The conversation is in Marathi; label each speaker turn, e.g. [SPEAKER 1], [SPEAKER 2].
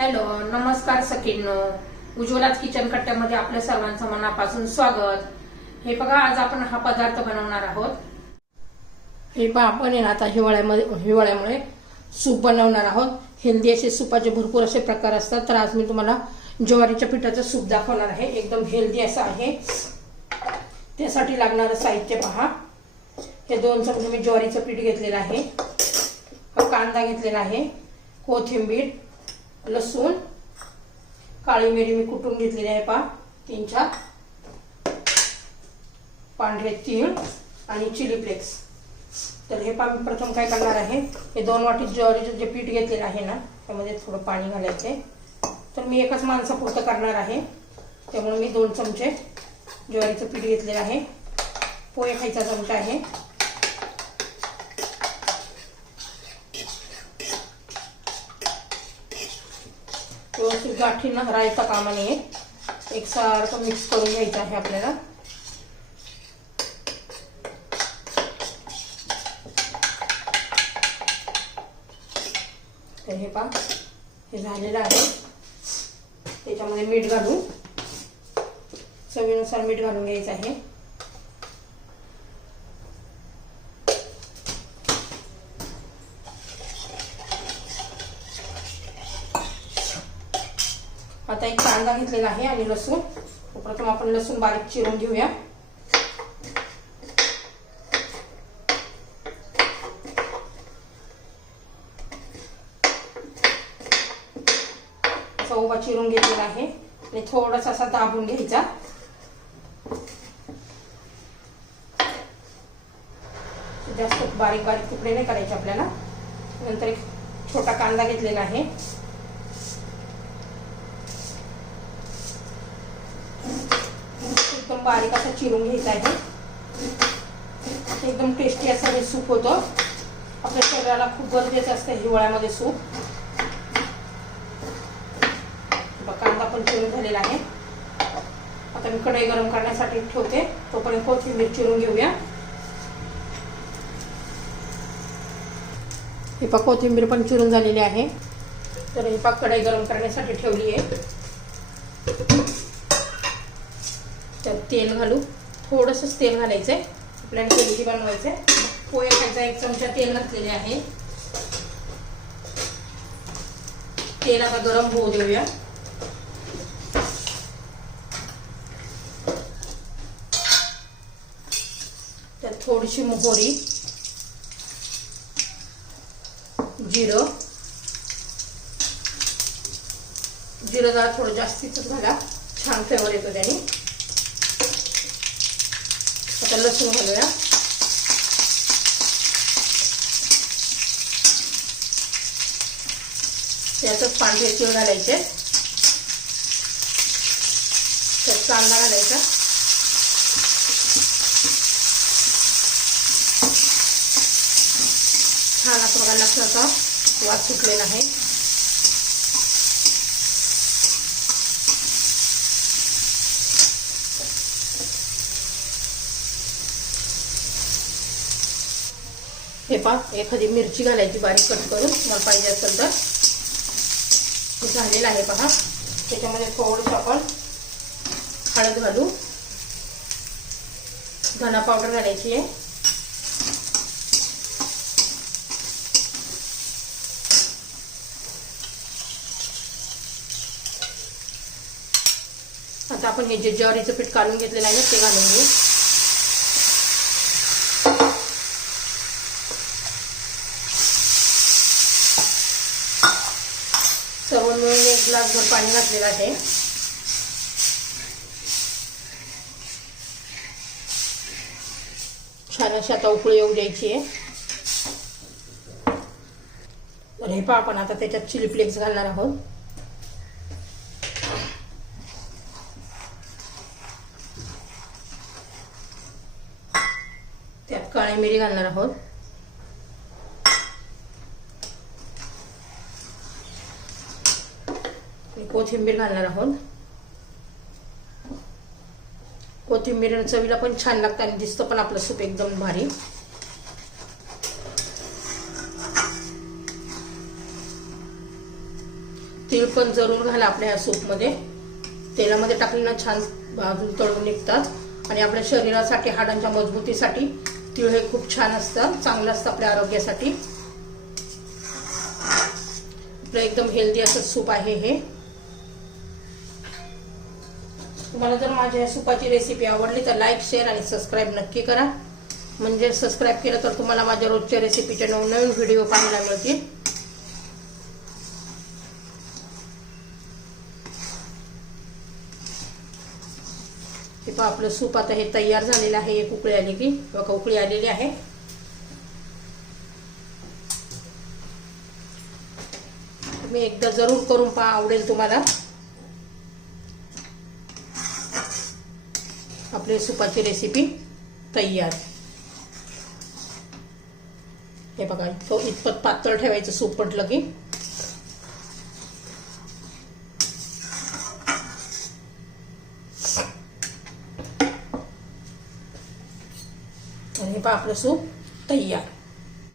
[SPEAKER 1] हॅलो नमस्कार सखींनो. उज्ज्वलाच किचन कट्ट्यामध्ये आपल्या सर्वांचं मनापासून स्वागत. हे बघा आज आपण हा पदार्थ बनवणार आहोत. हे बा आपण ना आता हिवाळ्यामध्ये हिवाळ्यामुळे सूप बनवणार आहोत. हेल्दी असे सूपाचे भरपूर असे प्रकार असतात. तर आज मी तुम्हाला ज्वारीच्या पिठाचं सूप दाखवणार आहे. एकदम हेल्दी असं आहे. त्यासाठी लागणारं साहित्य पहा. हे दोन चमचे मी ज्वारीचं पीठ घेतलेलं आहे. हो, कांदा घेतलेला आहे. कोथिंबीर. लसूण काळी मिरी मी कुटून घेतलेली आहे पा तीन चार. पांढरे तीळ आणि चिली फ्लेक्स. तर हे पा मी प्रथम काय करणार आहे हे दोन वाटी ज्वारीचं जे पीठ घेतलेलं आहे ना त्यामध्ये थोडं पाणी घालायचं आहे तर मी एकच माणसापुरतं करणार आहे त्यामुळे मी दोन चमचे ज्वारीचं पीठ घेतलेलं आहे. पोहे खायचा चमचा आहे. व्यवस्थित गाठी न हरायचा कामा नये. एकसारखं मिक्स करून घ्यायचं आहे आपल्याला. तर हे पा हे झालेलं आहे. त्याच्यामध्ये मीठ घालून चवीनुसार मीठ घालून घ्यायचं आहे. कांदा घेतलेला आहे आणि लसूण. प्रथम आपण लसूण बारीक चिरून घेऊया. असा उभा चिरून घेतलेला आहे आणि थोडासा असा दाबून घ्यायचा. जास्त बारीक बारीक तुकडे नाही करायचे आपल्याला. नंतर एक छोटा कांदा घेतलेला आहे एकदम बारीक असा चिरून घ्यायचा आहे. एकदम टेस्टी असं हे सूप होतं. आपल्या शरीराला खूप गरजेचं असतं हिवाळ्यामध्ये सूप. कांदा पण चिरून झालेला आहे. आता मी कढई गरम करण्यासाठी ठेवते. तोपर्यंत कोथिंबीर चिरून घेऊया. हे पा कोथिंबीर पण चिरून झालेली आहे. तर हे पा कढई गरम करण्यासाठी ठेवली आहे. त्यात तेल घालू. थोडंसंच तेल घालायचं आहे आपल्याला तेलची बनवायचं आहे पोहे खायचा एक चमचा तेल घातलेले आहे. तेल आता गरम होऊ देऊया. त्यात थोडीशी मोहरी जिरं. जिरं जरा थोडं जास्तीच घाला. छान फ्लेवर येतो त्याने. आता लसूण घालूया. त्यातच पांढरे तीळ घालायचे. त्यात कांदा घालायचा. छान असं बघा लसणाचा वास सुटलेला आहे. हे पा एखादी मिरची घालायची बारीक कट करून तुम्हाला पाहिजे असेल तर. हे झालेलं आहे पहा. त्याच्यामध्ये थोडंसं आपण हळद घालू. धना पावडर घालायची आहे. आता आपण हे जे ज्वारीचं पीठ काढून घेतलेलं आहे ना ते घालून घेऊ. सर्व मिळून एक ग्लासभर पाणी घातलेलं आहे. छान अशी आता उकळी येऊ द्यायची आहे. तर हे पहा आपण आता त्याच्यात चिली फ्लेक्स घालणार आहोत. त्यात काळी मिरी घालणार आहोत. कोथिंबीर घालणार आहोत. कोथिंबीर चवीला पण छान लागतं आणि दिसतं पण आपलं सूप एकदम भारी. तीळ पण जरूर घाला आपल्या या सूपमध्ये. तेलामध्ये टाकलेलं छान भाजून तळून निघतात. आणि आपल्या शरीरासाठी हाडांच्या मजबूतीसाठी तीळ हे खूप छान असतं. चांगलं असतं आपल्या आरोग्यासाठी. आपलं एकदम हेल्दी असं सूप आहे हे. तुम्हाला जर माझ्या या सुपाची रेसिपी आवडली तर लाईक शेअर आणि सबस्क्राईब नक्की करा. म्हणजे सबस्क्राईब केलं तर तुम्हाला माझ्या रोजच्या रेसिपीचे नवनवीन व्हिडिओ पाहायला मिळतील. हे पहा आपलं सूप आता हे तयार झालेलं आहे एक उकळी आली की. किंवा उकळी आलेली आहे. तुम्ही एकदा जरूर करून पहा आवडेल तुम्हाला. आपली सुपाची रेसिपी तयार. हे बघा तो इतपत पातळ ठेवायचं सूप म्हटलं की. आणि हे पहा आपलं सूप तयार.